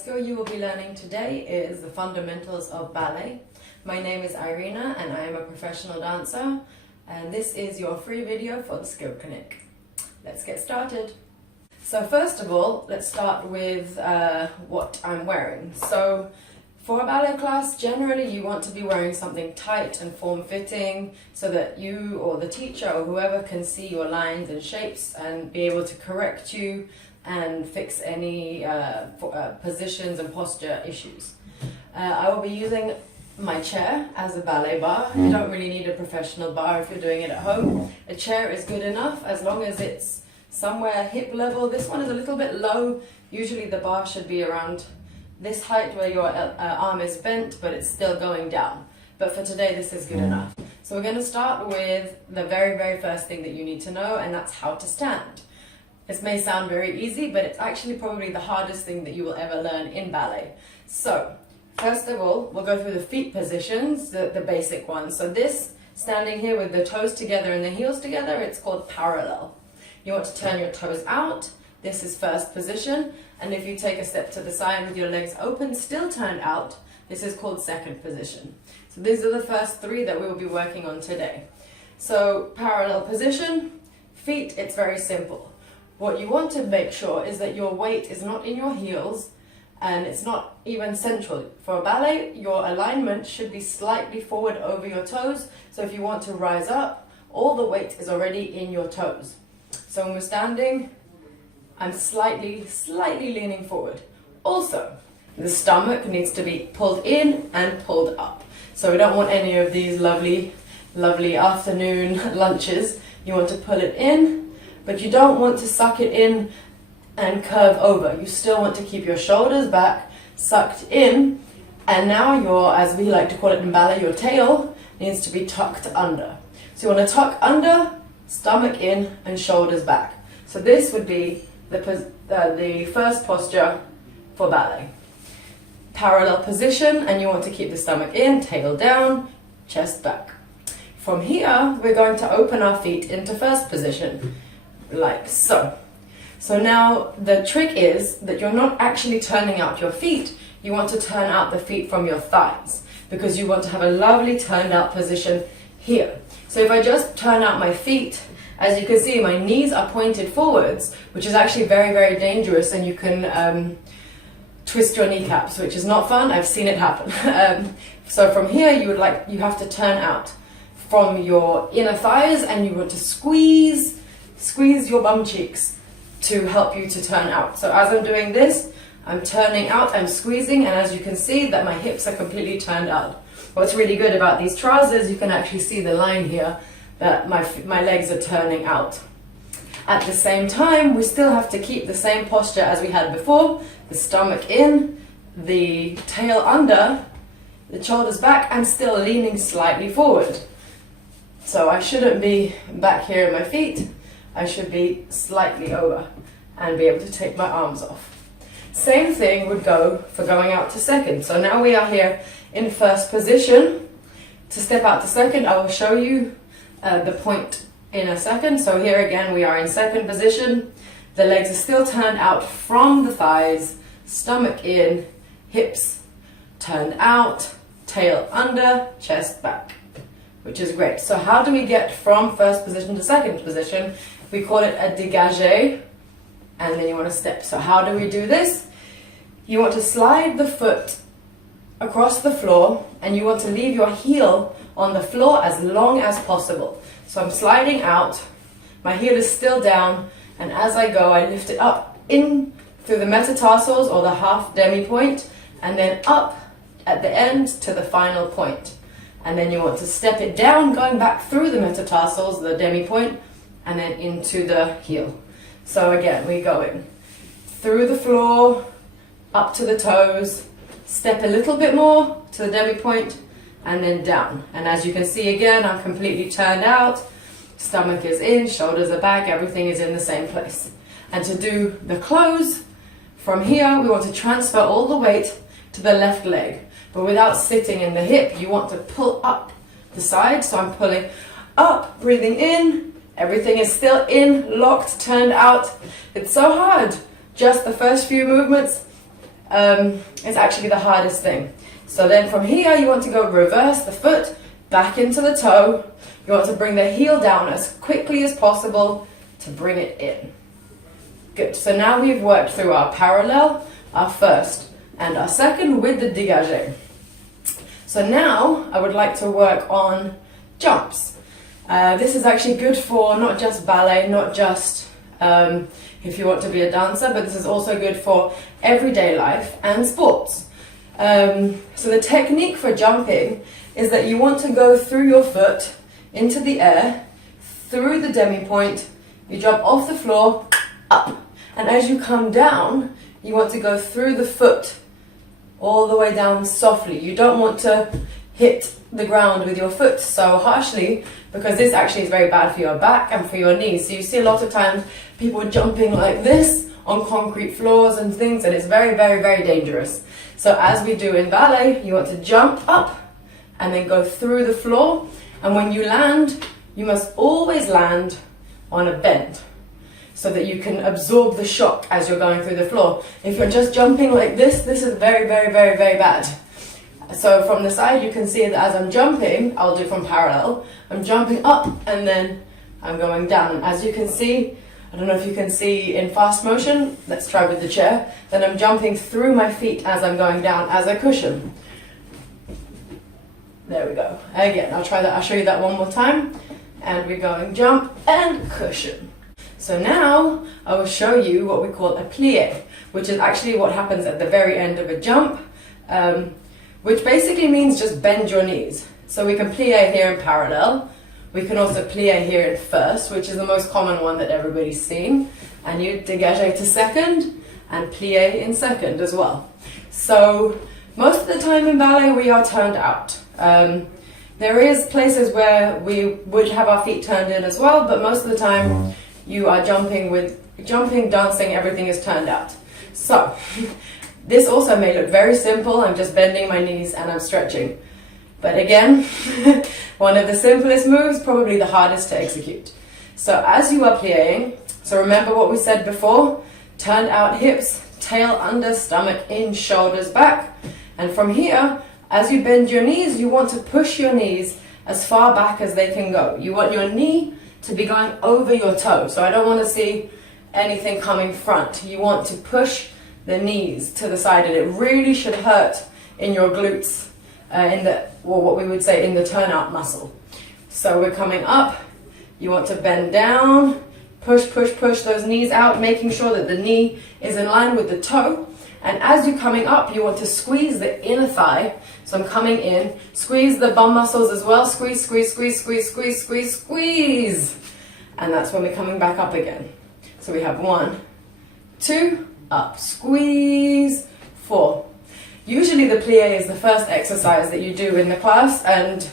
skill you will be learning today is the fundamentals of ballet. My name is Irena and I am a professional dancer, and this is your free video for the skill clinic. Let's get started. So first of all, let's start with what I'm wearing. So for a ballet class, generally you want to be wearing something tight and form-fitting so that you or the teacher or whoever can see your lines and shapes and be able to correct you and fix any positions and posture issues. I will be using my chair as a ballet bar. You don't really need a professional bar if you're doing it at home. A chair is good enough as long as it's somewhere hip level. This one is a little bit low. Usually the bar should be around this height where your arm is bent, but it's still going down. But for today, this is good enough. So we're going to start with the very first thing that you need to know, and that's how to stand. This may sound very easy, but it's actually probably the hardest thing that you will ever learn in ballet. So first of all, we'll go through the feet positions, the basic ones. So this, standing here with the toes together and the heels together, it's called parallel. You want to turn your toes out. This is first position. And if you take a step to the side with your legs open, still turned out, this is called second position. So these are the first three that we will be working on today. So parallel position, feet, it's very simple. What you want to make sure is that your weight is not in your heels and it's not even central. For a ballet, your alignment should be slightly forward over your toes. So if you want to rise up, all the weight is already in your toes. So when we're standing, I'm slightly leaning forward. Also, the stomach needs to be pulled in and pulled up. So we don't want any of these lovely afternoon lunches. You want to pull it in, but you don't want to suck it in and curve over. You still want to keep your shoulders back, sucked in, and now your, as we like to call it in ballet, your tail needs to be tucked under. So you want to tuck under, stomach in, and shoulders back. So this would be the first posture for ballet. Parallel position, and you want to keep the stomach in, tail down, chest back. From here, we're going to open our feet into first position, like so. So now the trick is that you're not actually turning out your feet. You want to turn out the feet from your thighs because you want to have a lovely turned out position here. So if I just turn out my feet, as you can see, my knees are pointed forwards, which is actually very dangerous, and you can twist your kneecaps, which is not fun. I've seen it happen. So from here, you have to turn out from your inner thighs, and you want to squeeze your bum cheeks to help you to turn out. So as I'm doing this, I'm turning out, I'm squeezing, and as you can see that my hips are completely turned out. What's really good about these trousers, you can actually see the line here that my legs are turning out. At the same time, we still have to keep the same posture as we had before, the stomach in, the tail under, the shoulders back, and still leaning slightly forward. So I shouldn't be back here in my feet, I should be slightly over and be able to take my arms off. Same thing would go for going out to second. So now we are here in first position. To step out to second, I will show you the point in a second. So here again, we are in second position. The legs are still turned out from the thighs, stomach in, hips turned out, tail under, chest back, which is great. So how do we get from first position to second position? We call it a dégagé, and then you want to step. So how do we do this? You want to slide the foot across the floor, and you want to leave your heel on the floor as long as possible. So I'm sliding out, my heel is still down, and as I go, I lift it up in through the metatarsals or the half demi point, and then up at the end to the final point. And then you want to step it down, going back through the metatarsals, the demi point, and then into the heel. So again, we go in through the floor, up to the toes, step a little bit more to the demi point, and then down. And as you can see again, I'm completely turned out, stomach is in, shoulders are back, everything is in the same place. And to do the close, from here, we want to transfer all the weight to the left leg, but without sitting in the hip. You want to pull up the side, so I'm pulling up, breathing in, everything is still in, locked, turned out. It's so hard. Just the first few movements, is actually the hardest thing. So then from here, you want to go reverse the foot back into the toe. You want to bring the heel down as quickly as possible to bring it in. Good. So now we've worked through our parallel, our first and our second with the dégagé. So now I would like to work on jumps. This is actually good for not just ballet, not just if you want to be a dancer, but this is also good for everyday life and sports. So the technique for jumping is that you want to go through your foot into the air, through the demi-point, you jump off the floor, up. And as you come down, you want to go through the foot all the way down softly. You don't want to hit the ground with your foot so harshly, because this actually is very bad for your back and for your knees. So you see a lot of times people jumping like this on concrete floors and things, and it's very, very, very dangerous. So as we do in ballet, you want to jump up and then go through the floor. And when you land, you must always land on a bend so that you can absorb the shock as you're going through the floor. If you're just jumping like this, this is very, very, very, very bad. So from the side, you can see that as I'm jumping, I'll do from parallel. I'm jumping up and then I'm going down. As you can see, I don't know if you can see in fast motion, let's try with the chair. Then I'm jumping through my feet as I'm going down as a cushion. There we go. Again, I'll try that. I'll show you that one more time. And we're going jump and cushion. So now I will show you what we call a plie, which is actually what happens at the very end of a jump, which basically means just bend your knees. So we can plie here in parallel. We can also plie here in first, which is the most common one that everybody's seen. And you dégagé to second and plie in second as well. So most of the time in ballet we are turned out. There is places where we would have our feet turned in as well, but most of the time you are jumping, dancing, everything is turned out. So this also may look very simple. I'm just bending my knees and I'm stretching. But again, one of the simplest moves, probably the hardest to execute. So as you are plieing, so remember what we said before, turned out hips, tail under, stomach in, shoulders back. And from here, as you bend your knees, you want to push your knees as far back as they can go. You want your knee to be going over your toe. So I don't want to see anything coming front. You want to push the knees to the side, and it really should hurt in your glutes, or what we would say in the turnout muscle. So we're coming up. You want to bend down, push, push, push those knees out, making sure that the knee is in line with the toe. And as you're coming up, you want to squeeze the inner thigh. So I'm coming in, squeeze the bum muscles as well. Squeeze, squeeze, squeeze, squeeze, squeeze, squeeze, squeeze. And that's when we're coming back up again. So we have 1, 2, up, squeeze, 4. Usually the plie is the first exercise that you do in the class, and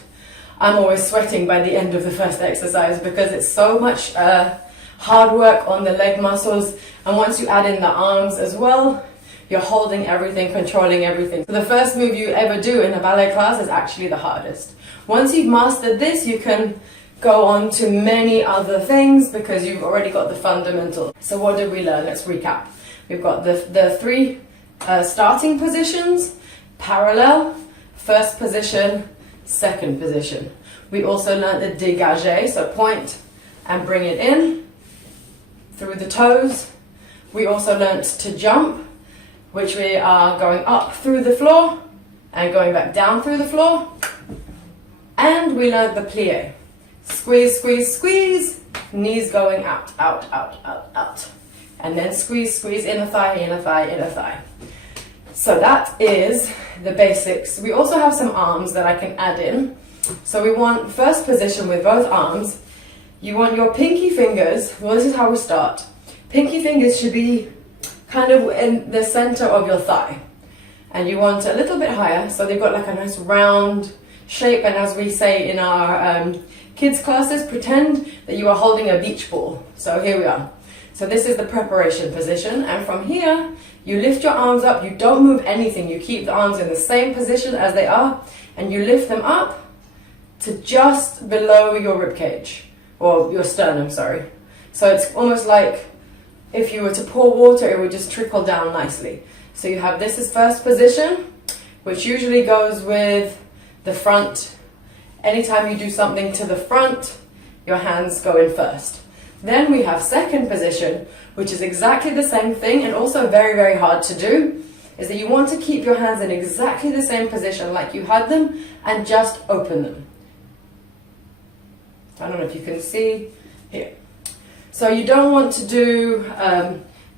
I'm always sweating by the end of the first exercise because it's so much hard work on the leg muscles. And once you add in the arms as well, you're holding everything, controlling everything. So the first move you ever do in a ballet class is actually the hardest. Once you've mastered this, you can go on to many other things because you've already got the fundamentals. So what did we learn? Let's recap. We've got the 3 starting positions: parallel, first position, second position. We also learned the dégagé, so point and bring it in through the toes. We also learned to jump, which we are going up through the floor and going back down through the floor. And we learned the plie. Squeeze, squeeze, squeeze, knees going out, out, out, out, out. And then squeeze, squeeze, inner thigh, inner thigh, inner thigh. So that is the basics. We also have some arms that I can add in. So we want first position with both arms. You want your pinky fingers, well, this is how we start. Pinky fingers should be kind of in the center of your thigh. And you want a little bit higher, so they've got like a nice round shape. And as we say in our kids classes, pretend that you are holding a beach ball. So here we are. So this is the preparation position, and from here you lift your arms up. You don't move anything. You keep the arms in the same position as they are, and you lift them up to just below your rib cage, or your sternum, sorry. So it's almost like if you were to pour water, it would just trickle down nicely. So you have this is first position, which usually goes with the front. Anytime you do something to the front, your hands go in first. Then we have second position, which is exactly the same thing and also very, very hard to do, is that you want to keep your hands in exactly the same position like you had them and just open them. I don't know if you can see here. So you don't want to do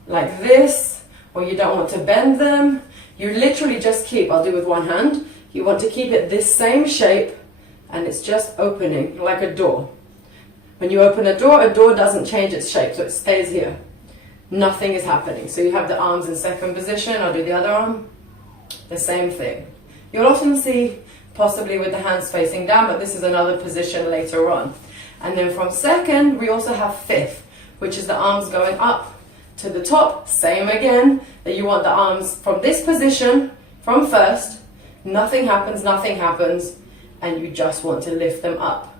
like this, or you don't want to bend them. You literally just keep, I'll do with one hand, you want to keep it this same shape and it's just opening like a door. When you open a door doesn't change its shape, so it stays here. Nothing is happening. So you have the arms in second position. I'll do the other arm. The same thing. You'll often see possibly with the hands facing down, but this is another position later on. And then from second, we also have fifth, which is the arms going up to the top. Same again, that you want the arms from this position, from first. Nothing happens, and you just want to lift them up.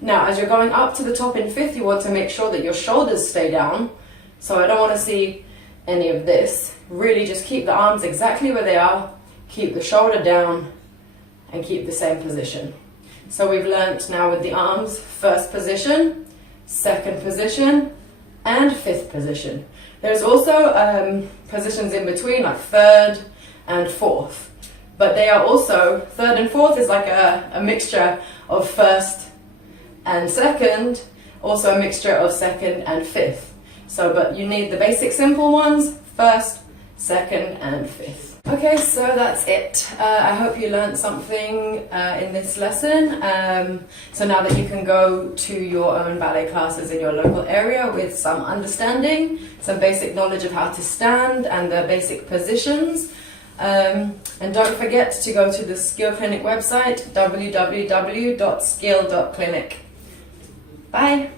Now, as you're going up to the top in fifth, you want to make sure that your shoulders stay down. So I don't want to see any of this. Really just keep the arms exactly where they are, keep the shoulder down, and keep the same position. So we've learnt now with the arms, first position, second position, and fifth position. There's also positions in between, like third and fourth. But they are also, third and fourth is like a mixture of first and second, also a mixture of second and fifth. So, but you need the basic simple ones, first, second, and fifth. Okay, so that's it. I hope you learned something in this lesson. So now that you can go to your own ballet classes in your local area with some understanding, some basic knowledge of how to stand and the basic positions. And don't forget to go to the Skill Clinic website, www.skill.clinic. Bye!